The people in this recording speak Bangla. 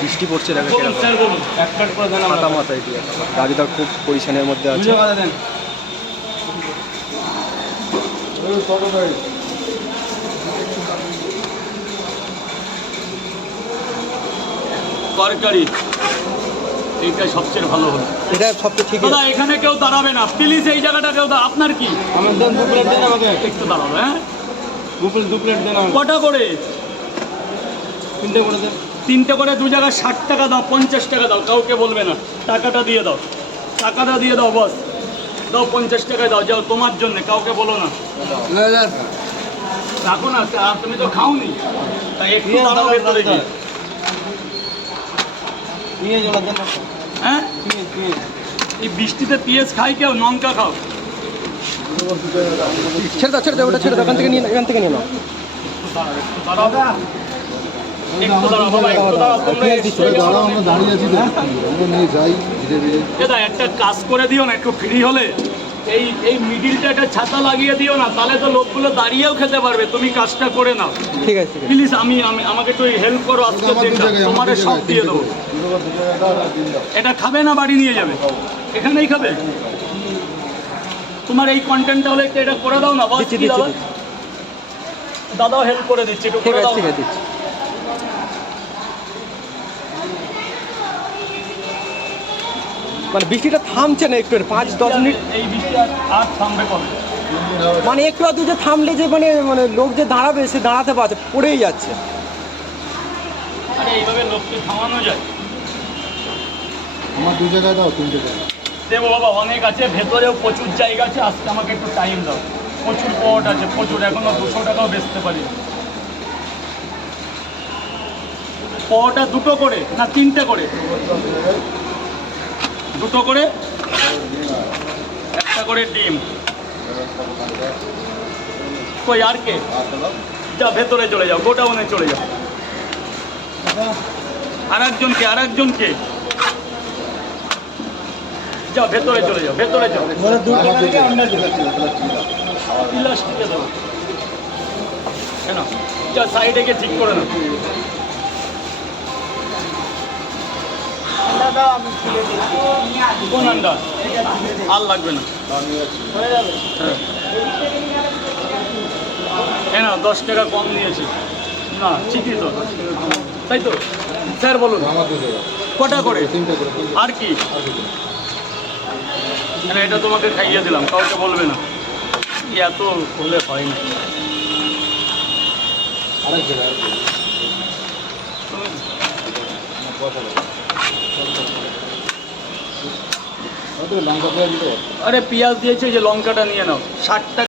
বৃষ্টি পড়ছে দেখো মাথা মাথায় দিয়ে গাড়িটা খুব পজিশনের মধ্যে আছে। তরকারি এইটা সবচেয়ে ভালো হলো, এটা সবচেয়ে ঠিক দাদা। এখানে কেউ দাঁড়াবে না প্লিজ, এই জায়গাটা কেউ আপনার কি আমার দেন 2 প্লেট দেন আমাকে। একটু দাঁড়াবে। হ্যাঁ 2 প্লেট দেন আমাকে। কটা করে? 3টে করে দেন। 3টে করে 2 জায়গায় 60 টাকা দাও, 50 টাকা দাও, কাউকে বলবে না। টাকাটা দিয়ে দাও, টাকাটা দিয়ে দাও বস, দাও 50 টাকায় দাও, যাও তোমার জন্য, কাউকে বলো না। রাখো না, আর তুমি তো খাওনি, তাই একটু দাঁড়াও ভেতরে গিয়ে। নিয়ে জলা দেন। হ্যাঁ এই বৃষ্টিতে পেঁয়াজ খাই কেউ? লঙ্কা খাও। ছেড়ে দাও ওটা ছেড়ে দাও, এখান থেকে নিয়ে নাও। একটু দাঁড়াও বাবা, একটু দাঁড়াও, তোমরা দাদা একটা কাজ করে দিও না, একটু ফ্রি হলে এই মিডিলটা একটা ছাতা লাগিয়ে দিও না, তাহলে তো লোকগুলো দাঁড়িয়েও খেতে পারবে। তুমি কাজটা করে নাও ঠিক আছে প্লিজ। আমাকে একটু হেল্প করো আজকে, তোমার সব দিয়ে দেবো। এটা খাবে না বাড়ি নিয়ে যাবে? এখানেই খাবে? তোমার এই কন্টেন্টটা হলে একটু এটা করে দাও না বস। দিচ্ছি দাদাও হেল্প করে দিচ্ছে, একটু ঠিক করে দাও। আছে দিচ্ছি। মানে বৃষ্টিটা থামছে না একটু, 5-10 মিনিট এই বৃষ্টি আর থামবে কবে? মানে একটু আধটু যে থামলে যে মানে লোক যে দাঁড়াবে সে দাঁড়াতে পারছে, পড়েই যাচ্ছে। আরে এইভাবে লোককে থামানো যায়? আমার 2 জায়গায় দাও, 3 জায়গায় দেবো বাবা, অনেক আছে, ভেতরেও প্রচুর জায়গা আছে। আজকে আমাকে একটু টাইম দাও, প্রচুর পট আছে, প্রচুর। এখনো 200 টাকাও বেচতে পারি। পটা 2টো করে না 3টে করে? 2টো করে, 1টা করে ডিম। কই আর কে? যা ভেতরে চলে যাও, গোডাউনে চলে যাও। আরেকজনকে যাও, ভেতরে চলে যাও, ভেতরে যাও। প্লাস্টিকে দাও কেন? যা সাইডে গিয়ে ঠিক করে নাও। কোন আন্ডা? আর লাগবে না, হ্যাঁ না 10 টাকা কম নিয়েছি না, ঠিকই তো, তাই তো স্যার বলুন। কটা করে? আর কি? এটা তোমাকে খাইয়ে দিলাম, কাউকে বলবে না। এত হলে হয় না। আরে পেঁয়াজ দিয়েছে, যে লঙ্কাটা নিয়ে নাও, 60 টাকা।